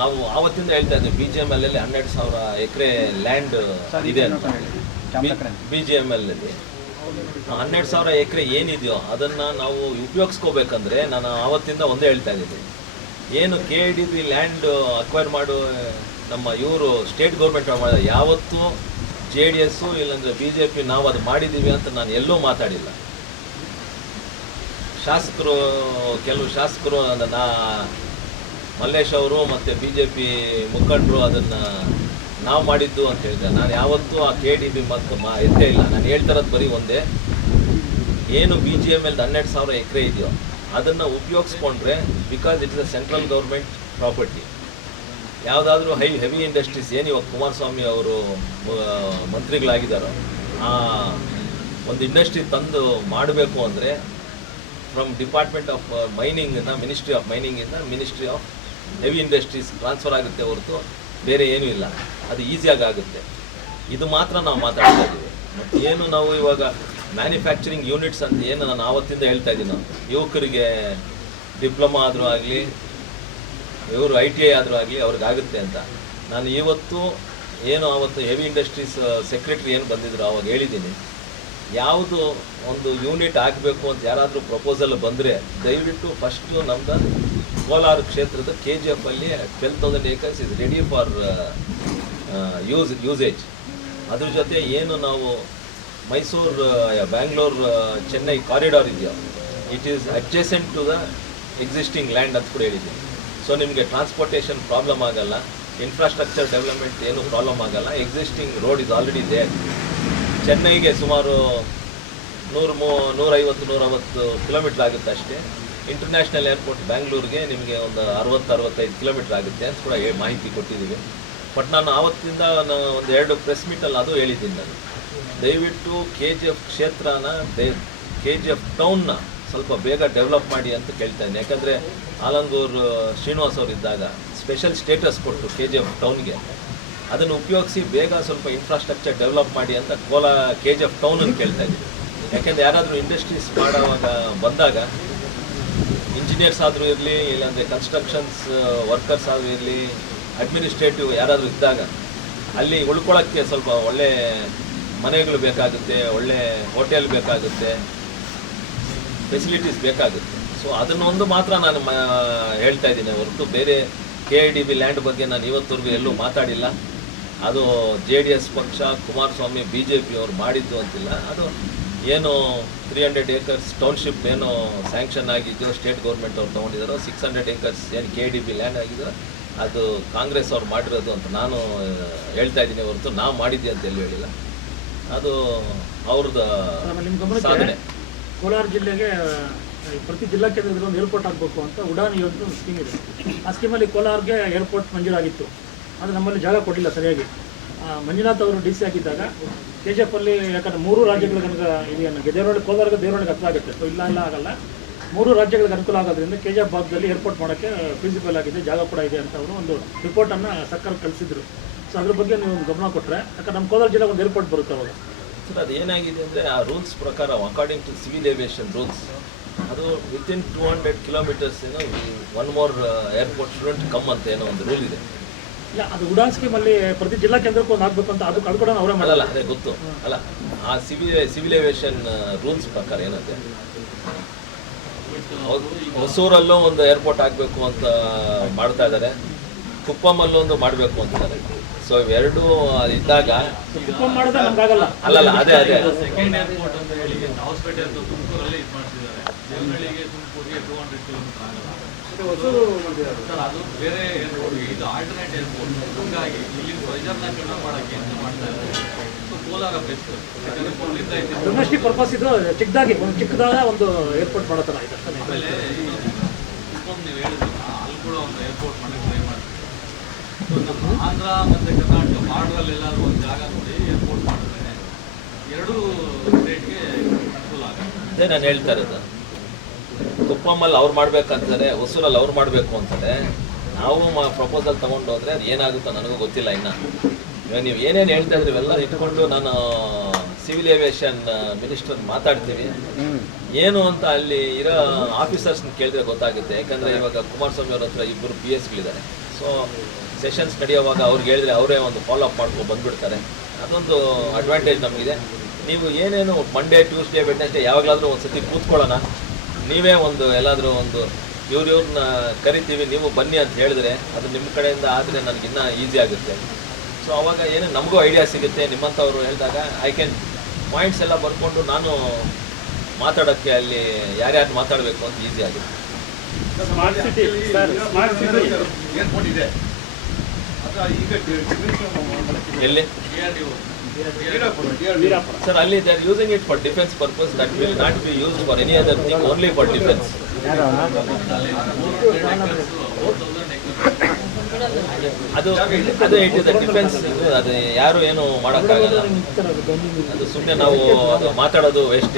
ನಾವು ಆವತ್ತಿಂದ ಹೇಳ್ತಾ ಇದ್ದೀವಿ ಬಿ ಜಿ ಎಂ ಎಲ್ ಅಲ್ಲಿ ಹನ್ನೆರಡು ಸಾವಿರ ಎಕರೆ ಲ್ಯಾಂಡ್ ಇದೆ ಅಂತ. ಬಿ ಜಿ ಎಂ ಎಲ್ ಅಲ್ಲಿ. ಹನ್ನೆರಡು ಸಾವಿರ ಎಕರೆ ಏನಿದೆಯೋ ಅದನ್ನು ನಾವು ಉಪಯೋಗಿಸ್ಕೋಬೇಕಂದ್ರೆ ನಾನು ಆವತ್ತಿಂದ ಒಂದೇ ಹೇಳ್ತಾ ಇದ್ದೀನಿ. ಏನು K D B land acquire ಮಾಡು ನಮ್ಮ ಇವರು ಸ್ಟೇಟ್ ಗೌರ್ಮೆಂಟ್ ಮಾಡಿದ ಯಾವತ್ತೂ ಜೆ ಡಿ ಎಸ್ಸು ಇಲ್ಲಾಂದರೆ ಬಿ ಜೆ ಪಿ ನಾವು ಅದು ಮಾಡಿದ್ದೀವಿ ಅಂತ ನಾನು ಎಲ್ಲೂ ಮಾತಾಡಿಲ್ಲ. ಶಾಸಕರು ಕೆಲವು ಶಾಸಕರು ನಾ ಮಲ್ಲೇಶ್ ಅವರು ಮತ್ತು ಬಿ ಜೆ ಪಿ ಮುಖಂಡರು ಅದನ್ನು ನಾವು ಮಾಡಿದ್ದು ಅಂತ ಹೇಳಿದೆ ನಾನು ಯಾವತ್ತೂ ಆ ಕೆ ಡಿ ಬಿ ಮತ್ತು ಮಾ ಎತ್ತೇ ಇಲ್ಲ. ನಾನು ಹೇಳ್ತಾರದು ಬರೀ ಒಂದೇ. ಏನು ಬಿ ಜಿ ಎಂ ಎಲ್ ಹನ್ನೆರಡು ಸಾವಿರ ಎಕರೆ ಇದೆಯೋ, ಅದನ್ನು ಉಪಯೋಗಿಸ್ಕೊಂಡ್ರೆ because it is a central government property ಯಾವುದಾದ್ರೂ ಹೈ ಹೆವಿ ಇಂಡಸ್ಟ್ರೀಸ್ ಏನು ಇವಾಗ ಕುಮಾರಸ್ವಾಮಿ ಅವರು ಮಂತ್ರಿಗಳಾಗಿದ್ದಾರೋ, ಆ, ಒಂದು ಇಂಡಸ್ಟ್ರಿ ತಂದು ಮಾಡಬೇಕು ಅಂದರೆ ಫ್ರಮ್ ಡಿಪಾರ್ಟ್ಮೆಂಟ್ ಆಫ್ ಮೈನಿಂಗಿಂದ ministry of ಮೈನಿಂಗಿಂದ ministry of heavy industries transfer ಆಗುತ್ತೆ ಹೊರತು ಬೇರೆ ಏನೂ ಇಲ್ಲ. ಅದು ಈಸಿಯಾಗಿ ಆಗುತ್ತೆ. ಇದು ಮಾತ್ರ ನಾವು ಮಾತಾಡ್ತಾ ಇದ್ದೀವಿ. ಏನು ನಾವು ಇವಾಗ ಮ್ಯಾನುಫ್ಯಾಕ್ಚರಿಂಗ್ ಯೂನಿಟ್ಸ್ ಅಂತ ಏನು ನಾನು ಆವತ್ತಿಂದ ಹೇಳ್ತಾ ಇದ್ದೀನಿ. ಯುವಕರಿಗೆ ಡಿಪ್ಲೊಮಾ ಆದರೂ ಆಗಲಿ, ಇವರು ಐ ಟಿ ಐ ಆದರೂ ಆಗಲಿ ಅವ್ರಿಗಾಗುತ್ತೆ ಅಂತ. ನಾನು ಇವತ್ತು ಏನು ಆವತ್ತು ಹೆವಿ ಇಂಡಸ್ಟ್ರೀಸ್ ಸೆಕ್ರೆಟ್ರಿ ಏನು ಬಂದಿದ್ರು ಅವಾಗ ಹೇಳಿದ್ದೀನಿ. ಯಾವುದು ಒಂದು ಯೂನಿಟ್ ಆಗಬೇಕು ಅಂತ ಯಾರಾದರೂ ಪ್ರಪೋಸಲ್ ಬಂದರೆ ದಯವಿಟ್ಟು ಫಸ್ಟು ನಮ್ದು ಕೋಲಾರ ಕ್ಷೇತ್ರದ ಕೆ ಜಿ ಎಫ್ ಅಲ್ಲಿ twelve thousand acres is ready for use usage ಅದ್ರ ಜೊತೆ ಏನು ನಾವು ಮೈಸೂರು ಬ್ಯಾಂಗ್ಳೂರ್ ಚೆನ್ನೈ ಕಾರಿಡಾರ್ ಇದೆಯಾ it is adjacent to the existing land ಅಂತ ಕೂಡ ಹೇಳಿದ್ದೀನಿ. ಸೊ ನಿಮಗೆ ಟ್ರಾನ್ಸ್ಪೋರ್ಟೇಷನ್ ಪ್ರಾಬ್ಲಮ್ ಆಗಲ್ಲ ಇನ್ಫ್ರಾಸ್ಟ್ರಕ್ಚರ್ ಡೆವಲಪ್ಮೆಂಟ್ ಏನು ಪ್ರಾಬ್ಲಮ್ ಆಗಲ್ಲ ಎಕ್ಸಿಸ್ಟಿಂಗ್ ರೋಡ್ ಇಸ್ ಆಲ್ರೆಡಿ ಇದೆ ಚೆನ್ನೈಗೆ ಸುಮಾರು ನೂರು ಮೂ, ನೂರೈವತ್ತು, ನೂರವತ್ತು ಕಿಲೋಮೀಟ್ರ್ ಆಗುತ್ತೆ ಅಷ್ಟೇ. ಇಂಟರ್ನ್ಯಾಷನಲ್ ಏರ್ಪೋರ್ಟ್ ಬ್ಯಾಂಗ್ಳೂರಿಗೆ ನಿಮಗೆ ಒಂದು ಅರವತ್ತು, ಅರವತ್ತೈದು ಕಿಲೋಮೀಟರ್ ಆಗುತ್ತೆ ಅಂತ ಕೂಡ ಮಾಹಿತಿ ಕೊಟ್ಟಿದ್ದೀವಿ. ಬಟ್ ನಾನು ಆವತ್ತಿಂದ ನಾನು ಒಂದು ಎರಡು ಪ್ರೆಸ್ ಮೀಟಲ್ಲಿ ಅದು ಹೇಳಿದ್ದೀನಿ ನಾನು. ದಯವಿಟ್ಟು ಕೆ ಜಿ ಎಫ್ ಕ್ಷೇತ್ರನ ಕೆ ಜಿ ಎಫ್ ಟೌನ್ನ ಸ್ವಲ್ಪ ಬೇಗ ಡೆವಲಪ್ ಮಾಡಿ ಅಂತ ಕೇಳ್ತಾ ಇದ್ದೀನಿ ಯಾಕಂದರೆ ಆಲಂಗೂರ್, ಶ್ರೀನಿವಾಸ್ ಅವರು ಇದ್ದಾಗ ಸ್ಪೆಷಲ್ ಸ್ಟೇಟಸ್ ಕೊಟ್ಟು ಕೆ ಜಿ ಎಫ್ ಟೌನ್ಗೆ ಅದನ್ನು ಉಪಯೋಗಿಸಿ ಬೇಗ ಸ್ವಲ್ಪ ಇನ್ಫ್ರಾಸ್ಟ್ರಕ್ಚರ್ ಡೆವಲಪ್ ಮಾಡಿ ಅಂತ ಕೋಲಾ ಕೆ ಜಿ ಎಫ್ ಟೌನನ್ನು ಕೇಳ್ತಾ ಇದ್ದೀನಿ ಯಾಕೆಂದರೆ ಯಾರಾದರೂ ಇಂಡಸ್ಟ್ರೀಸ್ ಮಾಡೋವಾಗ ಬಂದಾಗ ಇಂಜಿನಿಯರ್ಸ್ ಆದರೂ ಇರಲಿ, ಇಲ್ಲಾಂದರೆ ಕನ್ಸ್ಟ್ರಕ್ಷನ್ಸ್ ವರ್ಕರ್ಸ್ ಆದರೂ ಇರಲಿ ಅಡ್ಮಿನಿಸ್ಟ್ರೇಟಿವ್ ಯಾರಾದರೂ ಇದ್ದಾಗ ಅಲ್ಲಿ ಉಳ್ಕೊಳ್ಳೋಕ್ಕೆ ಸ್ವಲ್ಪ ಒಳ್ಳೆ ಮನೆಗಳು ಬೇಕಾಗುತ್ತೆ, ಒಳ್ಳೆ ಹೋಟೆಲ್ ಬೇಕಾಗುತ್ತೆ ಫೆಸಿಲಿಟೀಸ್ ಬೇಕಾಗುತ್ತೆ. ಸೊ ಅದನ್ನೊಂದು ಮಾತ್ರ ನಾನು ಹೇಳ್ತಾ ಇದ್ದೀನಿ. ಹೊರತು ಬೇರೆ K I D B land ಬಗ್ಗೆ ನಾನು ಇವತ್ತವರೆಗೂ ಎಲ್ಲೂ ಮಾತಾಡಿಲ್ಲ. ಅದು ಜೆ ಡಿ ಎಸ್ ಪಕ್ಷ, ಕುಮಾರಸ್ವಾಮಿ ಬಿ ಜೆ ಪಿ ಅವ್ರು ಮಾಡಿದ್ದು ಅಂತಿಲ್ಲ. ಅದು ಏನು ತ್ರೀ ಹಂಡ್ರೆಡ್ ಏಕರ್ಸ್ ಟೌನ್ಶಿಪ್ ಏನು ಸ್ಯಾಂಕ್ಷನ್ ಆಗಿದೆಯೋ ಸ್ಟೇಟ್ ಗೌರ್ಮೆಂಟ್ ಅವ್ರು ತೊಗೊಂಡಿದ್ದಾರೋ ಸಿಕ್ಸ್ ಹಂಡ್ರೆಡ್ ಏಕರ್ಸ್ ಏನು ಕೆ ಡಿ ಬಿ ಲ್ಯಾಂಡ್ ಆಗಿದೆಯೋ ಅದು ಕಾಂಗ್ರೆಸ್ ಅವ್ರು ಮಾಡಿರೋದು ಅಂತ ನಾನು ಹೇಳ್ತಾ ಇದ್ದೀನಿ ಹೊರತು ನಾವು ಮಾಡಿದ್ದೆ ಅಂತ ಎಲ್ಲೂ ಹೇಳಿಲ್ಲ. ಅದು ಅವ್ರದ್ದು ಸಾಧನೆ. ಕೋಲಾರ ಜಿಲ್ಲೆಗೆ ಪ್ರತಿ ಜಿಲ್ಲಾ ಕೇಂದ್ರದಲ್ಲಿ ಒಂದು ಏರ್ಪೋರ್ಟ್ ಆಗಬೇಕು ಅಂತ ಉಡಾನ್ ಯೋಜನೆ ಒಂದು ಸ್ಕೀಮ್ ಇದೆ. ಆ ಸ್ಕೀಮಲ್ಲಿ ಕೋಲಾರ್ಗೆ ಏರ್ಪೋರ್ಟ್ ಮಂಜೂರಾಗಿತ್ತು. ಆದರೆ ನಮ್ಮಲ್ಲಿ ಜಾಗ ಕೊಟ್ಟಿಲ್ಲ ಸರಿಯಾಗಿ. ಮಂಜುನಾಥ್ ಅವರು ಡಿ ಸಿ ಎಫ್ ಅಲ್ಲಿ ಯಾಕಂದ್ರೆ ಮೂರು ರಾಜ್ಯಗಳು ಕనుక ಇದೆಯನ್ನು ದೇವರೊಳಗೆ ಕೋಲಾರ್ಗೆ ದೇವರೊಳಗೆ ಹತ್ರ ಆಗುತ್ತೆ. ಸೊ ಇಲ್ಲ ಇಲ್ಲ, ಆಗಲ್ಲ. ಮೂರು ರಾಜ್ಯಗಳಿಗೆ ಅನುಕೂಲ ಆಗೋದ್ರಿಂದ ಕೆ ಜಿ ಎಫ್ ಭಾಗದಲ್ಲಿ ಏರ್ಪೋರ್ಟ್ ಮಾಡೋಕ್ಕೆ ಫೀಸಿಬಲ್ ಆಗಿದೆ ಜಾಗ ಕೂಡ ಇದೆ ಅಂತ ಅವರು ಒಂದು ರಿಪೋರ್ಟನ್ನು ಸರ್ಕಾರ ಕಳಿಸಿದ್ರು. ಸೊ ಅದ್ರ ಬಗ್ಗೆ ನೀವು ಗಮನ ಕೊಟ್ಟರೆ ಯಾಕಂದ್ರೆ ನಮ್ಮ ಕೋಲಾರ ಜಿಲ್ಲೆಗೆ ಒಂದು ಏರ್ಪೋರ್ಟ್ ಬರುತ್ತೆ ಅವಾಗ. ಸರ್ ಅದು ಏನಾಗಿದೆ ಅಂದರೆ ಆ ರೂಲ್ಸ್ ಪ್ರಕಾರ according to civil aviation rules ಅದು ವಿತಿನ್ ಟೂ ಹಂಡ್ರೆಡ್ ಕಿಲೋಮೀಟರ್ಸ್ ಏನೋ one more airport student come ಅಂತ ಏನೋ ಒಂದು ರೂಲ್ ಇದೆ. ಇಲ್ಲ ಅದು ಉಡಾನ್ ಸ್ಕೀಮ್ ಅಲ್ಲಿ ಪ್ರತಿ ಜಿಲ್ಲಾ ಕೇಂದ್ರಕ್ಕೂ ಒಂದು ಆಗ್ಬೇಕು ಅಂತ ಅದು ಕೂಡ ಅವರೇ ಮಾಡಲ್ಲ ಅಲ್ಲ ಅದೇ ಗೊತ್ತು. ಅಲ್ಲ ಆ ಸಿವಿಲ್ ಸಿವಿಲ್ ಏವಿಯೇಷನ್ ರೂಲ್ಸ್ ಪ್ರಕಾರ ಏನಂತೆ? ಹೊಸೂರಲ್ಲೂ ಒಂದು ಏರ್ಪೋರ್ಟ್ ಆಗಬೇಕು ಅಂತ ಮಾಡ್ತಾ ಇದ್ದಾರೆ. ಕುಪ್ಪಮಲ್ಲೂ ಒಂದು ಮಾಡಬೇಕು ಅಂತಾರೆ ಸೊ ಇವೆರಡು ಇದ್ದಾಗ ಅಲ್ಲಲ್ಲ ಅದೇ ಅದೇ. ಸೆಕೆಂಡ್ ಏರ್ಪೋರ್ಟ್ ಅಂತ ಹೇಳಿ ಹಾಸ್ಪಿಟಲ್ ತುಮಕೂರಲ್ಲಿ ಇದು ಮಾಡ್ತಿದ್ದಾರೆ. ದೇವನಹಳ್ಳಿಗೆ ತುಮಕೂರಿಗೆ ಟೂ ಹಂಡ್ರೆಡ್ ಕಿಲೋಮೀಟರ್ ಆಗಲ್ಲ. ಸರ್ ಅದು ಬೇರೆ ಏರ್ಪೋರ್ಟ್. ಇದು ಆಲ್ಟರ್ನೇಟ್ ಏರ್ಪೋರ್ಟ್ ಹಂಗಾಗಿ ಇಲ್ಲಿ ಪ್ರೈಜರ್ನ ಕಡಿಮೆ ಮಾಡೋಕ್ಕೆ ಅಂತ ಮಾಡ್ತಾ ಇದ್ದಾರೆ. ಸೊ ಕೋಲಾರ ಬೆಸ್ಟ್ ಯಾಕಂದ್ರೆ ಕೊಲ್ಲಿಂದ ಐತಿ ಡೊಮೆಸ್ಟಿಕ್ ಪರ್ಪಸ್ ಇದು ಚಿಕ್ಕದಾಗಿ ಒಂದು ಚಿಕ್ಕದಾದ ಒಂದು ಏರ್ಪೋರ್ಟ್ ಮಾಡೋ ಥರ ಇದೆ. ಆಮೇಲೆ ಕುಪ್ಪಂ ನೀವು ಹೇಳಿದ್ರಲ್ಲ ಅಲ್ಲಿ ಕೂಡ ಒಂದು ಏರ್ಪೋರ್ಟ್ ಮಾಡಕ್ಕೆ ಟ್ರೈ ಮಾಡ್ತೀವಿ ಸೊ ನಮ್ಮ ಆಂಧ್ರ ಮತ್ತು ಕರ್ನಾಟಕ ಬಾರ್ಡ್ರಲ್ಲಿ ಎಲ್ಲಾದ್ರೂ ಒಂದು ಜಾಗ ನೋಡಿ ಏರ್ಪೋರ್ಟ್ ಮಾಡಿದ್ರೆ ಎರಡೂ ಸ್ಟೇಟ್ಗೆ ಅನುಕೂಲ ಆಗುತ್ತೆ. ಅದೇ ನಾನು ಹೇಳ್ತಾ ಇರೋದು. ಕುಪ್ಪಮ್ಮಲ್ಲಿ ಅವ್ರು ಮಾಡ್ಬೇಕಂತಾರೆ ಹೊಸೂರಲ್ಲಿ ಅವ್ರು ಮಾಡಬೇಕು ಅಂತಾರೆ. ನಾವು ಪ್ರಪೋಸಲ್ ತಗೊಂಡು ಹೋದ್ರೆ ಅದು ಏನಾಗುತ್ತೋ ನನಗೂ ಗೊತ್ತಿಲ್ಲ ಇನ್ನು. ನೀವು ಏನೇನು ಹೇಳ್ತಾ ಇದ್ರಿ ಇವೆಲ್ಲ ಇಟ್ಕೊಂಡು ನಾನು ಸಿವಿಲ್ ಏವಿಯೇಷನ್ ಮಿನಿಸ್ಟರ್ ಮಾತಾಡ್ತೀವಿ. ಏನು ಅಂತ ಅಲ್ಲಿ ಇರೋ ಆಫೀಸರ್ಸ್ನ ಕೇಳಿದ್ರೆ ಗೊತ್ತಾಗುತ್ತೆ. ಯಾಕಂದ್ರೆ ಇವಾಗ ಕುಮಾರಸ್ವಾಮಿ ಅವ್ರ ಹತ್ರ ಇಬ್ಬರು ಪಿ ಎಸ್ಗಳಿದ್ದಾರೆ ಸೊ ಸೆಷನ್ಸ್ ನಡೆಯುವಾಗ ಅವ್ರಿಗೆ ಹೇಳಿದ್ರೆ ಅವರೇ ಒಂದು ಫಾಲೋ ಅಪ್ ಮಾಡ್ಕೊಂಡು ಬಂದ್ಬಿಡ್ತಾರೆ. ಅದೊಂದು ಅಡ್ವಾಂಟೇಜ್ ನಮಗಿದೆ. ನೀವು ಏನೇನು ಮಂಡೇ ಟ್ಯೂಸ್ಡೇ ವೆಡ್ನೆಸ್ಡೇ ಯಾವಾಗಲಾದರೂ ಒಂದು ಸತಿ ಕೂತ್ಕೊಳ್ಳೋಣ. ನೀವೇ ಒಂದು ಎಲ್ಲಾದರೂ ಒಂದು ಇವ್ರು ಇವ್ರನ್ನ ಕರಿತೀವಿ ನೀವು ಬನ್ನಿ ಅಂತ ಹೇಳಿದ್ರೆ ಅದು ನಿಮ್ಮ ಕಡೆಯಿಂದ ಆದರೆ ನನಗಿನ್ನ ಈಸಿ ಆಗುತ್ತೆ. ಸೊ ಅವಾಗ ಏನು ನಮಗೂ ಐಡಿಯಾ ಸಿಗುತ್ತೆ ನಿಮ್ಮಂಥವ್ರು ಹೇಳಿದಾಗ ಐ ಕ್ಯಾನ್ ಪಾಯಿಂಟ್ಸ್ ಎಲ್ಲ ಬರ್ಕೊಂಡು ನಾನು ಮಾತಾಡೋಕ್ಕೆ ಅಲ್ಲಿ ಯಾರ್ಯಾರು ಮಾತಾಡಬೇಕು ಅಂತ ಈಸಿ ಆಗುತ್ತೆ. ಎಲ್ಲಿ? ಸರ್ ಅಲ್ಲಿ they are using it for defence purpose that will not be use for any other thing only for defence ಅದು ಅದು ಇಟ್ ಇಸ್ ಡಿಫೆನ್ಸ್ ಇದು ಅದು ಯಾರು ಏನು ಮಾಡೋಕ್ಕಾಗಲ್ಲ. ಅದು ಸುಮ್ಮನೆ ನಾವು ಅದು ಮಾತಾಡೋದು ವೇಸ್ಟ್